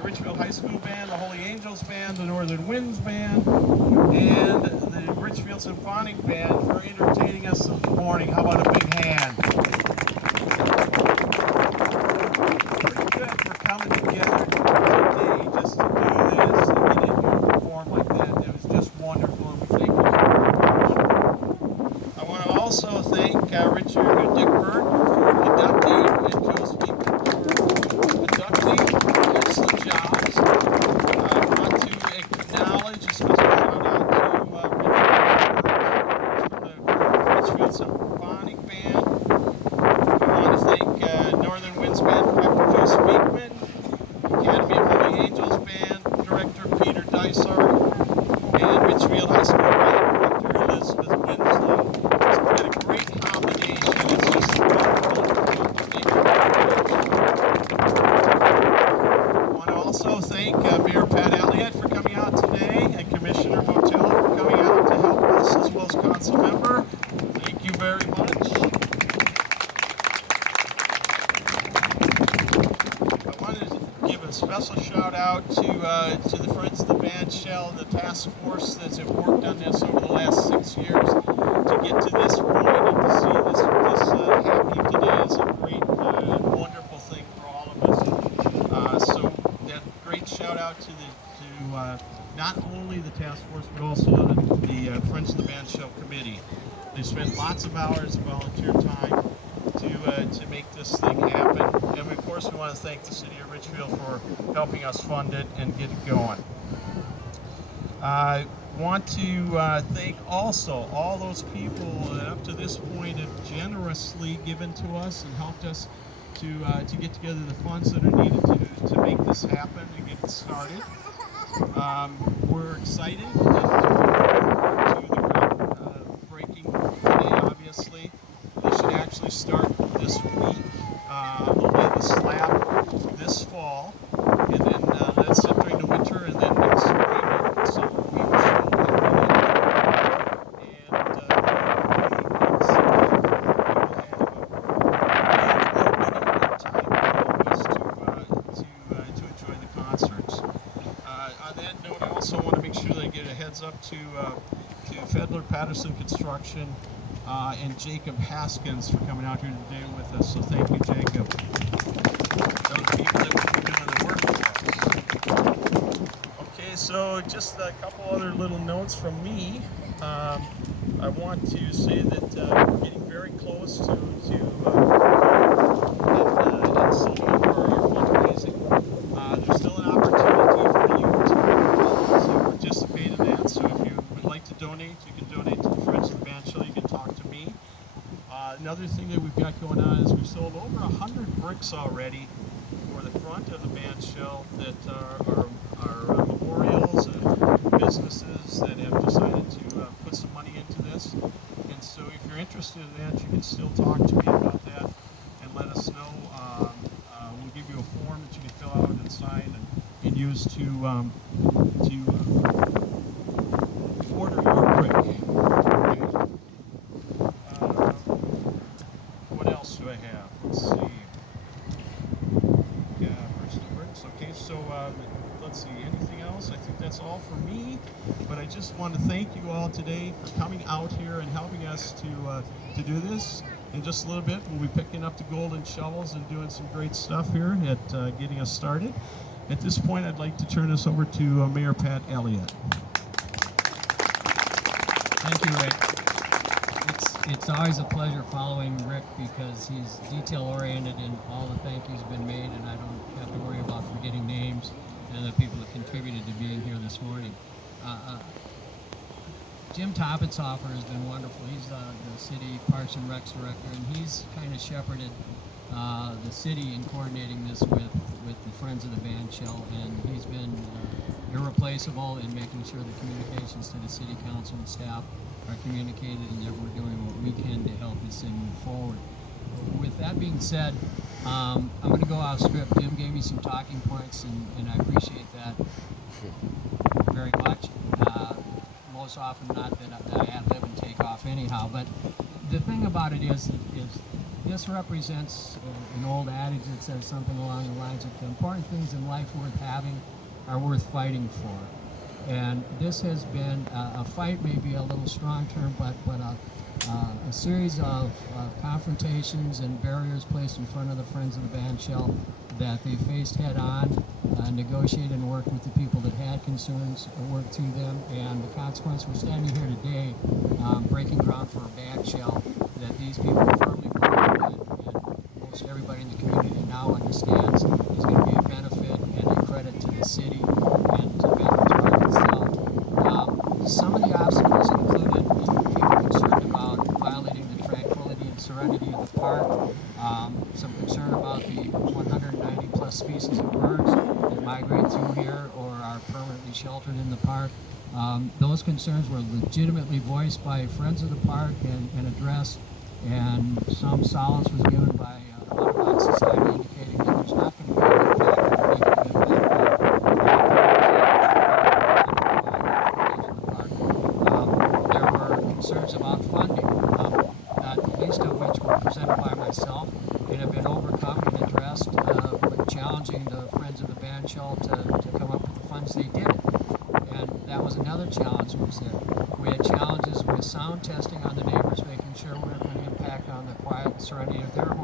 Richfield High School Band, the Holy Angels Band, the Northern Winds Band, and the Richfield Symphonic Band for entertaining us this morning. How about a big hand? Pretty good for coming together today just to do this and get in here and perform like that. It was just wonderful, and we thank you so much. I want to also thank Richard and Dick Bird for inducting and Joe Speakman for inducting excellent jobs. I want to acknowledge a special shout out to Richfield Symphonic Band. I want to thank Northern Winds Band Director Joe Speakman, Academy of Holy Angels Band Director Peter Dysart, and Richfield High School Band Director Elizabeth Winslow. It's been a great combination. It's just wonderful. I want to also thank Mayor Pat Elliott for coming out today, and Commissioner Goettel for coming out to help us, as well as council member. Thank you very much. I wanted to give a special shout out to the Friends of the Band Shell and the task force that have worked on this over the last 6 years to get to this point, and to see this happening today is a great and wonderful thing for all of us. So that great shout out to not only the task force but also the Friends of the Band Shell committee. They spent lots of hours of volunteer time to make this thing happen, and of course we want to thank the city of Richfield for helping us fund it and get it going. I want to thank also all those people that up to this point have generously given to us and helped us to get together the funds that are needed to make this happen and get it started. We're excited to the groundbreaking today, obviously. They should actually start this week. They'll lay the slab this fall, and then that's it during the winter, and then next spring and summer we will show everything. And we will have to enjoy the concerts. On that note, I also want to make sure that I get a heads up to Fedler Patterson Construction and Jacob Haskins for coming out here today with us. So thank you, Jacob. Those people that will be doing the work with us. Okay, so just a couple other little notes from me. I want to say that we're getting very close to seeing for our fundraising. There's still an opportunity for you to participate in that. So if you would like to donate, you can donate to the Friends of the Band Shell. You can talk to me. Another thing that we've got going on is we've sold over 100 bricks already for the front of the band shell that are memorials and businesses that have decided to put some money into this. And so if you're interested in that, you can still talk to me about that and let us know. We'll give you a form that you can fill out and sign and use to order your brick. Okay. What else do I have? Let's see. Yeah, purchase bricks. Okay, so let's see. Anything else? I think that's all for me. But I just want to thank you all today for coming out here and helping us to do this. In just a little bit, we'll be picking up the golden shovels and doing some great stuff here at getting us started. At this point, I'd like to turn this over to Mayor Pat Elliott. Thank you, Rick. It's always a pleasure following Rick because he's detail-oriented in all the thank yous been made, and I don't have to worry about forgetting names and the people that contributed to being here this morning. Jim Toppetsoffer has been wonderful. He's the city Parks and Recs director, and he's kind of shepherded the city in coordinating this with the Friends of the Band Shell, and he's been irreplaceable in making sure the communications to the city council and staff are communicated and that we're doing what we can to help this thing move forward. With that being said, I'm going to go off script. Jim gave me some talking points, and I appreciate that very much. Most often not that I ad-lib and take off anyhow, but the thing about it is this represents an old adage that says something along the lines of the important things in life worth having are worth fighting for. And this has been a fight, maybe a little strong term, but a series of confrontations and barriers placed in front of the Friends of the Band Shell that they faced head on, negotiated and worked with the people that had concerns, worked through them, and the consequence, we're standing here today breaking ground for a band shell that these people firmly believe in, and most everybody in the community now understands is going to be a benefit and a credit to the city and to Bend itself. Some of the obstacles included people concerned about violating the tranquility and serenity of the park, some concern about the 190 plus species of birds that migrate through here or are permanently sheltered in the park. Those concerns were legitimately voiced by friends of the park and addressed, and some solace was given by Audubon Society indicating that there's not going to be an impact or negative impact there were concerns about funding, not the least of which were presented by myself and have been overcome and addressed with challenging the Friends of the Band Shell to come up with the funds they did. And that was another challenge was there. We had challenges with sound testing on the neighbors, making sure we weren't going to impact on the quiet and serenity of their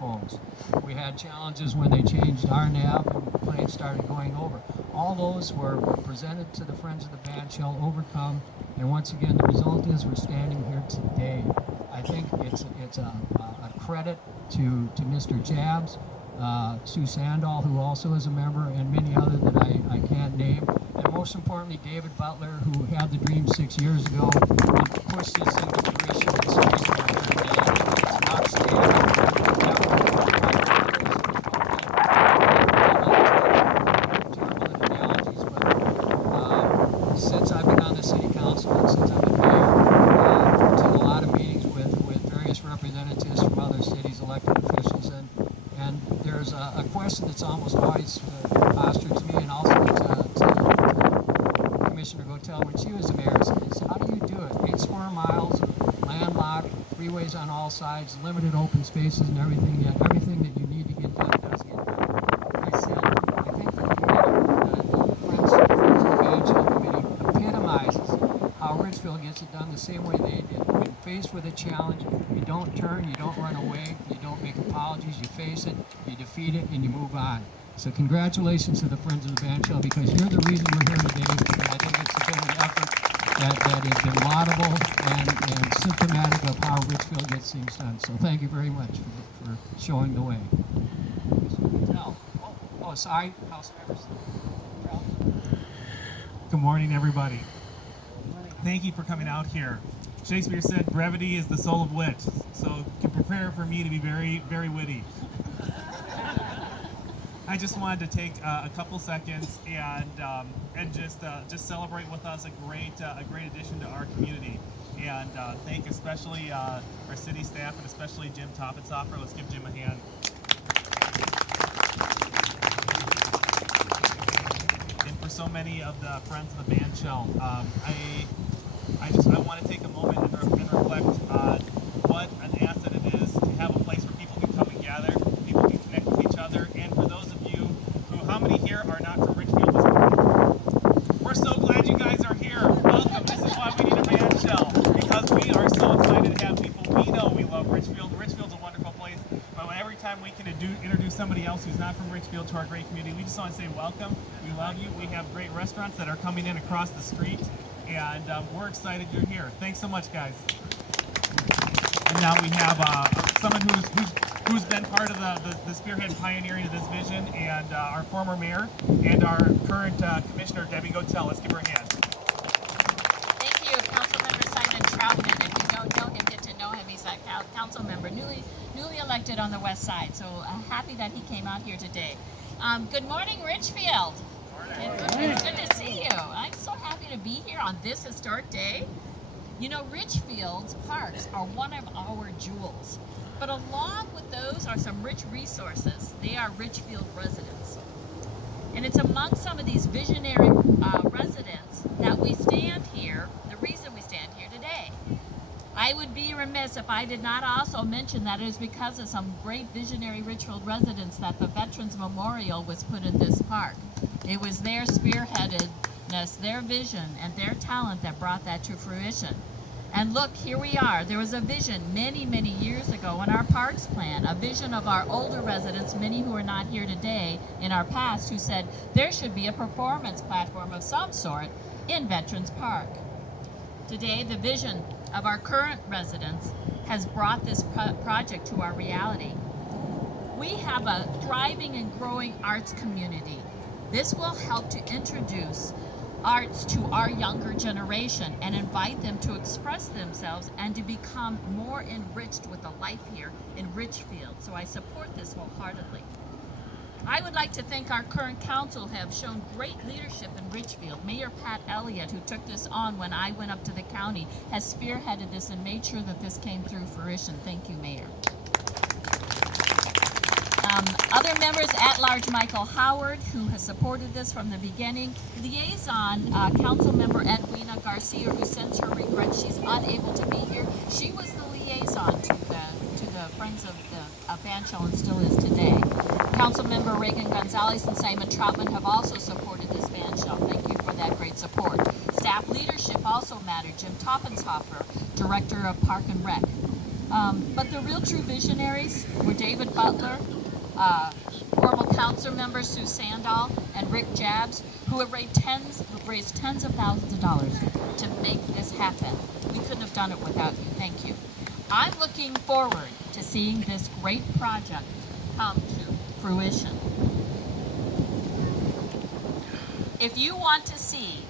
homes. We had challenges when they changed our nav and planes started going over. All those were presented to the Friends of the Band Shell, overcome, and once again the result is we're standing here today. I think it's a credit to Mr. Jabs, Sue Sandall, who also is a member, and many others that I can't name. And most importantly, David Butler, who had the dream 6 years ago and pushed this into fruition and standing here today. It's outstanding. Terrible analogies, but since I've been on the city council and since I've been mayor, I've attended a lot of meetings with various representatives from other cities, elected officials, and there's a question that's almost always postured to me and also to Commissioner Goettel when she was the mayor is how do you do it? 8 square miles, landlocked, freeways on all sides, limited open spaces and everything, yet everything that you need to get done does get done. I said, I think the committee, the Friends of the Band Shell Committee epitomizes how Richfield gets it done the same way they did. When faced with a challenge, you don't turn, you don't run away, you don't make apologies, you face it, you defeat it, and you move on. So congratulations to the Friends of the Band Shell because you're the reason we're here today. And I think it's been an effort that has been laudable and symptomatic of how Richfield gets things done. So thank you very much for showing the way. Oh, sorry, House members. Good morning, everybody. Thank you for coming out here. Shakespeare said brevity is the soul of wit, so you can prepare for me to be very, very witty. I just wanted to take a couple seconds and just celebrate with us a great addition to our community, and thank especially our city staff and especially Jim Toppetsoffer. Let's give Jim a hand. And for so many of the Friends of the Band Shell, I want to take a moment and reflect on what an asset it is to have a place where people can come and gather, people can connect with each other, and for those of you who, how many here are not from Richfield this morning? We're so glad you guys are here. Welcome. This is why we need a band shell, because we are so excited to have people. We know we love Richfield. Richfield's a wonderful place, but every time we can introduce somebody else who's not from Richfield to our great community, we just want to say welcome. We love you. We have great restaurants that are coming in across the street, and we're excited you're here. Thanks so much, guys. And now we have someone who's been part of the Spearhead pioneering of this vision, and our former mayor and our current Commissioner Debbie Goettel. Let's give her a hand. Thank you, Councilmember Simon Troutman. If you don't know him, get to know him. He's a council member, newly elected on the west side. So happy that he came out here today. Good morning, Richfield. It's good to see you. I'm so happy to be here on this historic day. You know, Richfield's parks are one of our jewels, but along with those are some rich resources. They are Richfield residents. And it's among some of these visionary residents that we stand here, the reason we stand here today. I I would be remiss if I did not also mention that it is because of some great visionary Richfield residents that the Veterans Memorial was put in this park. It was their spearheadedness, their vision, and their talent that brought that to fruition. And look, here we are. There was a vision many, many years ago in our parks plan, a vision of our older residents, many who are not here today, in our past, who said there should be a performance platform of some sort in Veterans Park. Today, the vision of our current residents has brought this project to our reality. We have a thriving and growing arts community. This will help to introduce arts to our younger generation and invite them to express themselves and to become more enriched with the life here in Richfield. So I support this wholeheartedly. I would like to thank our current council who have shown great leadership in Richfield. Mayor Pat Elliott, who took this on when I went up to the county, has spearheaded this and made sure that this came through fruition. Thank you, Mayor. Other members at large, Michael Howard, who has supported this from the beginning. Liaison, Council Member Edwina Garcia, who sends her regrets she's unable to be here. She was the liaison to the Friends of the Band Shell and still is today. Council Member Regan, Gonzalez, and Simon Troutman have also supported this Band Shell. Thank you for that great support. Staff leadership also mattered. Jim Toppenshofer, Director of Park and Rec. But the real true visionaries were David Butler, former council member Sue Sandall, and Rick Jabs, who have raised tens of thousands of dollars to make this happen. We couldn't have done it without you. Thank you. I'm looking forward to seeing this great project come to fruition. If you want to see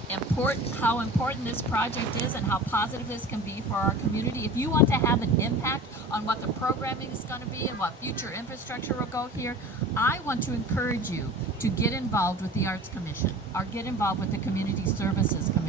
how important this project is and how positive this can be for our community, if you want to have an impact on what the programming is going to be and what future infrastructure will go here, I want to encourage you to get involved with the Arts Commission or get involved with the Community Services Commission.